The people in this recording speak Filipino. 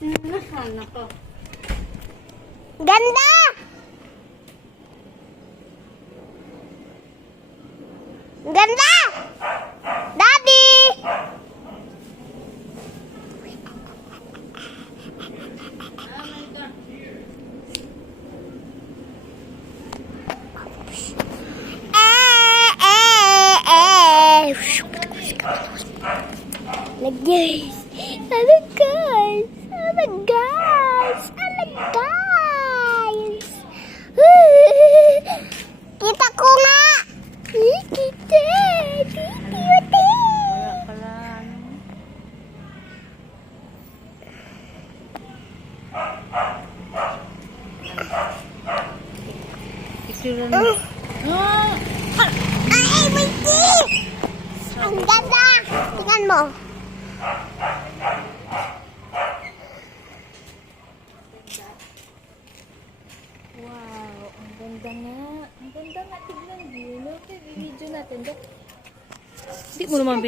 Nasaan ako? Ganda! Ganda! Daddy! Like this. Hello guys. Hello guys. Hello guys. Kita ko nga. Kita. Wala pala. Picture na. Ay, may teeth! Ang ganda! Tingnan mo. Wow, ang ganda nga. Ang ganda nga. Tignan mo. Okay, video natin. Hindi mo naman